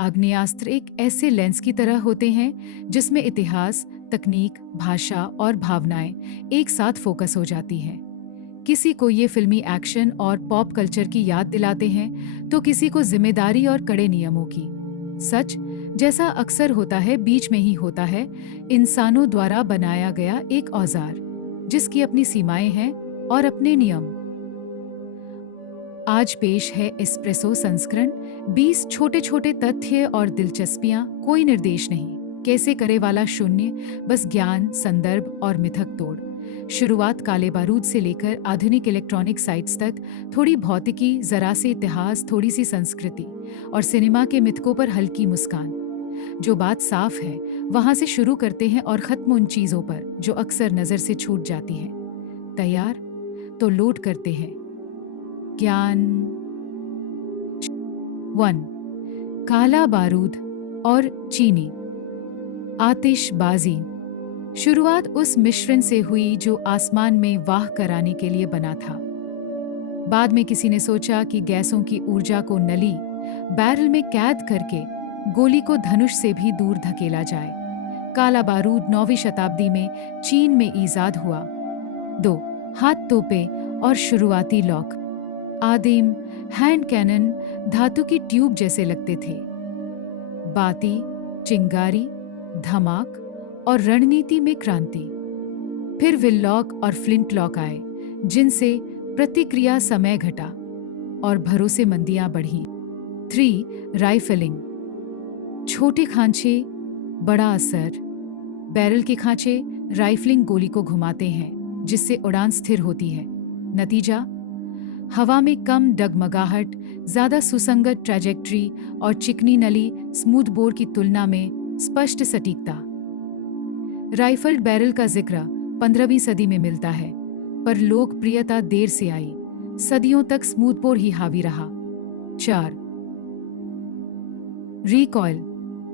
आग्नेयास्त्र एक ऐसे लेंस की तरह होते हैं जिसमें इतिहास, तकनीक, भाषा और भावनाएं एक साथ फोकस हो जाती हैं। किसी को ये फिल्मी एक्शन और पॉप कल्चर की याद दिलाते हैं, तो किसी को जिम्मेदारी और कड़े नियमों की। सच, जैसा अक्सर होता है, बीच में ही होता है, इंसानों द्वारा बनाया गया एक औजार जिसकी अपनी सीमाएं हैं और अपने नियम। आज पेश है एस्प्रेसो संस्करण। 20 छोटे छोटे तथ्य और दिलचस्पियां, कोई निर्देश नहीं, कैसे करे वाला शून्य, बस ज्ञान, संदर्भ और मिथक तोड़। शुरुआत काले बारूद से लेकर आधुनिक इलेक्ट्रॉनिक साइट्स तक, थोड़ी भौतिकी, जरा से इतिहास, थोड़ी सी संस्कृति और सिनेमा के मिथकों पर हल्की मुस्कान। जो बात साफ है वहां से शुरू करते हैं और खत्म उन चीजों पर जो अक्सर नजर से छूट जाती हैं। तैयार? तो लोड करते हैं। ज्ञान 1। काला बारूद और चीनी आतिशबाजी। शुरुआत उस मिश्रण से हुई जो आसमान में वाह कराने के लिए बना था। बाद में किसी ने सोचा कि गैसों की ऊर्जा को नली, बैरल में कैद करके गोली को धनुष से भी दूर धकेला जाए। काला बारूद 9वीं शताब्दी में चीन में ईजाद हुआ। 2। हाथ तोपे और शुरुआती लॉक। आदिम हैंड कैनन धातु की ट्यूब जैसे लगते थे। बाती, चिंगारी, धमाक और रणनीति में क्रांति। फिर विल्लॉक और फ्लिंट लॉक आए, जिनसे प्रतिक्रिया समय घटा और भरोसेमंदियां बढ़ी। 3। राइफलिंग। छोटे खांचे, बड़ा असर। बैरल के खांचे राइफलिंग गोली को घुमाते हैं, जिससे उड़ान स्थिर होती है। नतीजा, हवा में कम डगमगाहट, ज्यादा सुसंगत ट्रैजेक्टरी और चिकनी नली स्मूथ बोर की तुलना में स्पष्ट सटीकता। राइफल्ड बैरल का जिक्र 15वीं सदी में मिलता है, पर लोकप्रियता देर से आई। सदियों तक स्मूथ बोर ही हावी रहा। 4। रिकॉइल।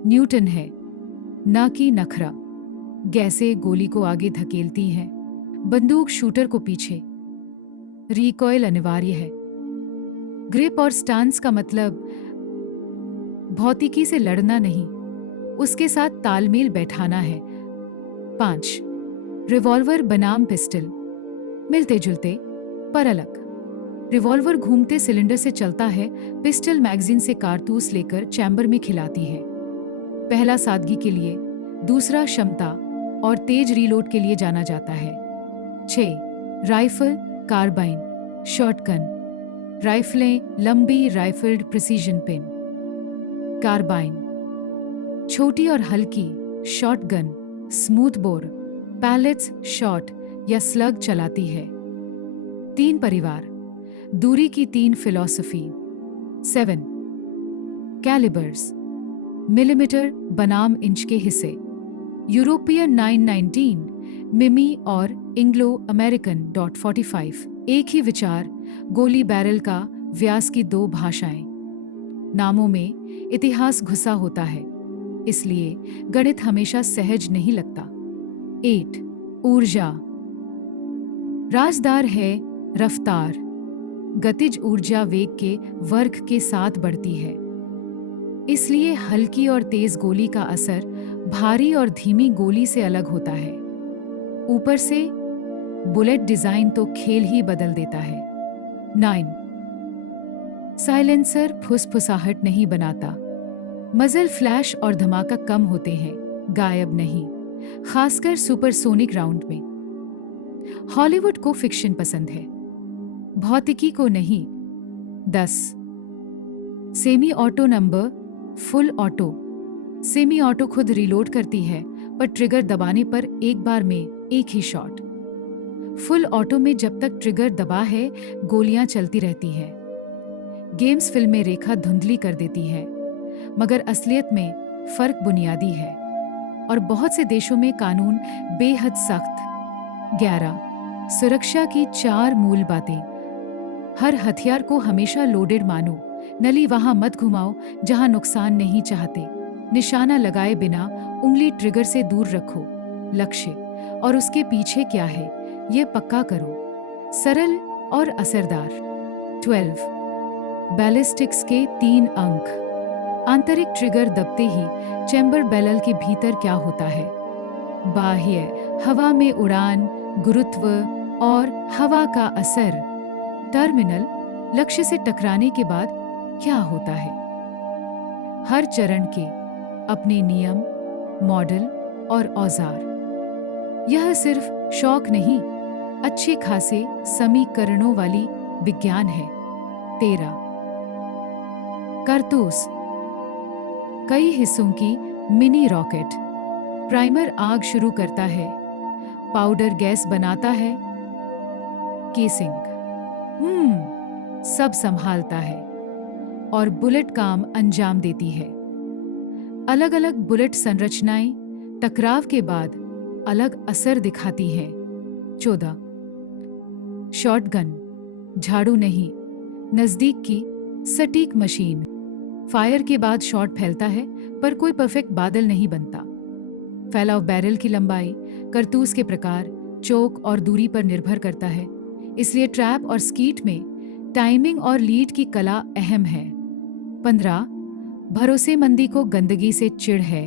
न्यूटन है, न कि नखरा। गैसें गोली को आगे धकेलती हैं, बंदूक शूटर को पीछे। रिकॉइल अनिवार्य है। ग्रिप और स्टांस का मतलब भौतिकी से लड़ना नहीं, उसके साथ तालमेल बैठाना है। 5। रिवॉल्वर बनाम पिस्टल। मिलते जुलते पर अलग। रिवॉल्वर घूमते सिलेंडर से चलता है, पिस्टल मैगजीन से कारतूस लेकर चैम्बर में खिलाती है। पहला सादगी के लिए, दूसरा क्षमता और तेज रीलोड के लिए जाना जाता है। 6। Rifle, carbene, shotgun. राइफलें लंबी राइफल्ड प्रिसीजन पिन। कार्बाइन छोटी और हल्की, shotgun smooth bore, pellets, shot या स्लग चलाती है। 3 परिवार, दूरी की 3 फिलॉसफी। 7। कैलिबर्स, मिलीमीटर बनाम इंच के हिस्से। यूरोपियन 919, मिमी और इंग्लो अमेरिकन .45। एक ही विचार, गोली बैरल का व्यास की 2 भाषाएं। नामों में इतिहास घुसा होता है, इसलिए गणित हमेशा सहज नहीं लगता। 8। ऊर्जा। राजदार है रफ्तार। गतिज ऊर्जा वेग के वर्ग के साथ बढ़ती है, इसलिए हल्की और तेज गोली का असर भारी और धीमी गोली से अलग होता है। ऊपर से बुलेट डिजाइन तो खेल ही बदल देता है। 9। साइलेंसर फुसफुसाहट नहीं बनाता। मजल फ्लैश और धमाका कम होते हैं, गायब नहीं, खासकर सुपरसोनिक राउंड में। हॉलीवुड को फिक्शन पसंद है, भौतिकी को नहीं। 10। Semi auto number, full auto. Semi auto खुद रिलोड करती है, पर ट्रिगर दबाने पर एक बार में एक ही शॉट। फुल ऑटो में जब तक ट्रिगर दबा है, गोलियां चलती रहती है। गेम्स फिल्में रेखा धुंधली कर देती है, मगर असलियत में फर्क बुनियादी है और बहुत से देशों में कानून बेहद सख्त। 11। सुरक्षा की 4 मूल बातें। हर हथियार को हमेशा लोडेड मानो। नली वहां मत घुमाओ जहां नुकसान नहीं चाहते। निशाना लगाए बिना उंगली ट्रिगर से दूर रखो। लक्ष्य और उसके पीछे क्या है, ये पक्का करो। सरल और असरदार। 12। बैलिस्टिक्स के 3 अंक। आंतरिक ट्रिगर दबते ही चैम्बर बैरल के भीतर क्या होता है? बाह्य हवा में उड़ान, गुरुत्व और हवा का असर। टर्मिनल लक्ष्य से टकराने के बाद क्या होता है? हर चरण के अपने नियम, मॉडल और औजार। यह सिर्फ शौक नहीं, अच्छे खासे समीकरणों वाली विज्ञान है। 13 कारतूस, कई हिस्सों की मिनी रॉकेट। प्राइमर आग शुरू करता है, पाउडर गैस बनाता है, केसिंग सब संभालता है और बुलेट काम अंजाम देती है। अलग अलग बुलेट संरचनाएं टकराव के बाद अलग असर दिखाती हैं। 14 शॉटगन, झाड़ू नहीं, नजदीक की सटीक मशीन। फायर के बाद शॉट फैलता है पर कोई परफेक्ट बादल नहीं बनता। फैलाव बैरल की लंबाई, कारतूस के प्रकार, चोक और दूरी पर निर्भर करता है। इसलिए ट्रैप और स्कीट में टाइमिंग और लीड की कला अहम है। 15 भरोसेमंदी को गंदगी से चिढ़ है।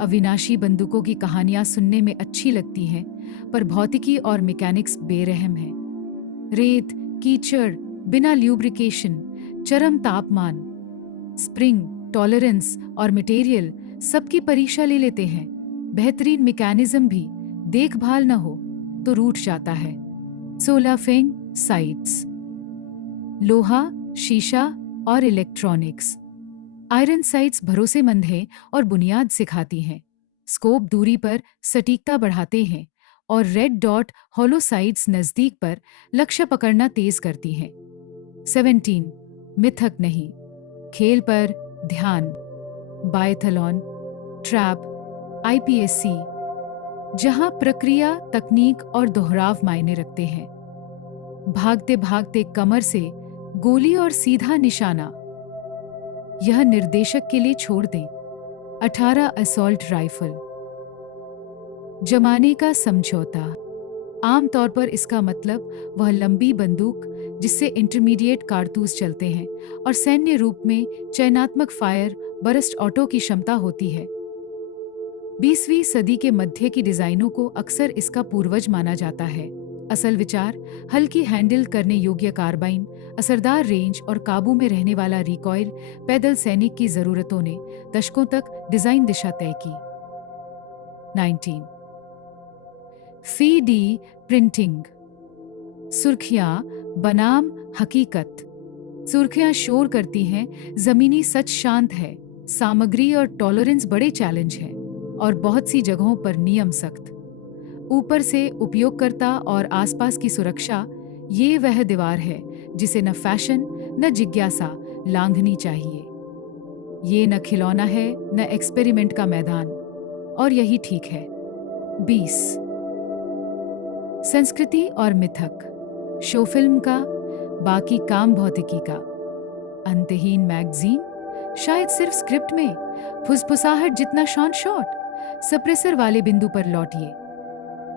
अविनाशी बंदूकों की कहानियां सुनने में अच्छी लगती हैं, पर भौतिकी और मैकेनिक्स बेरहम है। रेत, कीचड़, बिना ल्यूब्रिकेशन, चरम तापमान, स्प्रिंग, टॉलरेंस और मटेरियल सबकी परीक्षा ले लेते हैं। बेहतरीन मैकेनिज्म भी देखभाल न हो तो रूठ जाता है। 16 फेंग साइट्स, लोहा, शीशा और इलेक्ट्रॉनिक्स। आयरन साइट्स भरोसेमंद हैं और बुनियाद सिखाती हैं। स्कोप दूरी पर सटीकता बढ़ाते हैं और रेड डॉट हॉलो साइट्स नजदीक पर लक्ष्य पकड़ना तेज करती हैं। 17 मिथक नहीं, खेल पर ध्यान। बायथलॉन, ट्रैप, आईपीएससी, जहां प्रक्रिया, तकनीक और दोहराव मायने रखते हैं। भागते भागते कमर से गोली और सीधा निशाना, यह निर्देशक के लिए छोड़ दें। 18 असॉल्ट राइफल, जमाने का समझौता। आमतौर पर इसका मतलब वह लंबी बंदूक जिससे इंटरमीडिएट कारतूस चलते हैं और सैन्य रूप में चयनात्मक फायर बरस्ट ऑटो की क्षमता होती है। 20वीं सदी के मध्य की डिजाइनों को अक्सर इसका पूर्वज माना जाता है। असल विचार, हल्की हैंडल करने योग्य कार्बाइन, असरदार रेंज और काबू में रहने वाला रिकॉइल। पैदल सैनिक की जरूरतों ने दशकों तक डिजाइन दिशा तय की। 19 3D प्रिंटिंग, सुर्खियां बनाम हकीकत। सुर्खियां शोर करती हैं, जमीनी सच शांत है। सामग्री और टॉलरेंस बड़े चैलेंज हैं और बहुत सी जगहों पर नियम सख्त। ऊपर से उपयोगकर्ता और आसपास की सुरक्षा, ये वह दीवार है जिसे न फैशन न जिज्ञासा लांघनी चाहिए। ये न खिलौना है न एक्सपेरिमेंट का मैदान, और यही ठीक है। 20 संस्कृति और मिथक, शो फिल्म का, बाकी काम भौतिकी का। अंतहीन मैगजीन, शायद सिर्फ स्क्रिप्ट में फुसफुसाहट जितना शांत शॉट। सप्रेसर वाले बिंदु पर लौटिए,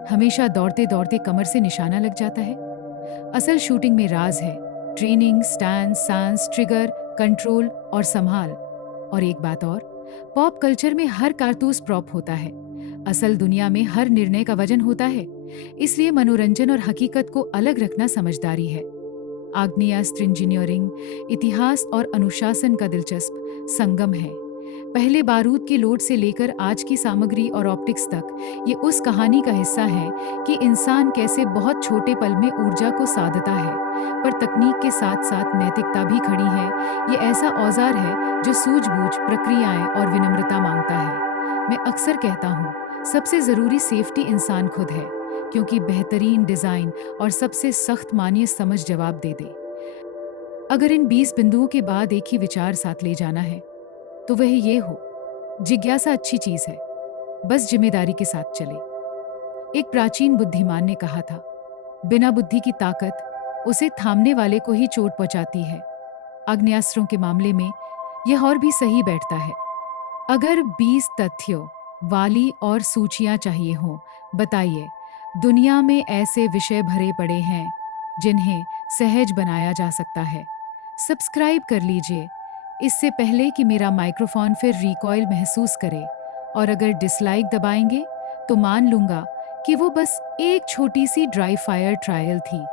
हमेशा दौड़ते दौड़ते कमर से निशाना लग जाता है। असल शूटिंग में राज है, ट्रेनिंग, स्टैंड, सांस, ट्रिगर, कंट्रोल और संभाल। और एक बात और, पॉप कल्चर में हर कारतूस प्रॉप होता है, असल दुनिया में हर निर्णय का वजन होता है। इसलिए मनोरंजन और हकीकत को अलग रखना समझदारी है। आग्नेयास्त्र इंजीनियरिंग, इतिहास और अनुशासन का दिलचस्प संगम है। पहले बारूद के लोड से लेकर आज की सामग्री और ऑप्टिक्स तक, ये उस कहानी का हिस्सा है कि इंसान कैसे बहुत छोटे पल में ऊर्जा को साधता है, पर तकनीक के साथ साथ नैतिकता भी खड़ी है। ये ऐसा औजार है जो सूझबूझ, प्रक्रियाएं और विनम्रता मांगता है। मैं अक्सर कहता हूँ, सबसे जरूरी सेफ्टी इंसान खुद है, क्योंकि बेहतरीन डिजाइन और सबसे सख्त मानिए समझ जवाब दे दे। अगर इन 20 बिंदुओं के बाद एक ही विचार साथ ले जाना है तो वह ये हो, जिज्ञासा अच्छी चीज है, बस जिम्मेदारी के साथ चले। एक प्राचीन बुद्धिमान ने कहा था, बिना बुद्धि की ताकत उसे थामने वाले को ही चोट पहुंचाती है। आग्नेयास्त्रों के मामले में यह और भी सही बैठता है। अगर 20 तथ्यों वाली और सूचियां चाहिए हों, बताइए, दुनिया में ऐसे विषय भरे पड़े हैं जिन्हें सहज बनाया जा सकता है। सब्सक्राइब कर लीजिए, इससे पहले कि मेरा माइक्रोफोन फिर रिकॉइल महसूस करे, और अगर डिसलाइक दबाएंगे तो मान लूंगा कि वो बस एक छोटी सी ड्राई फायर ट्रायल थी।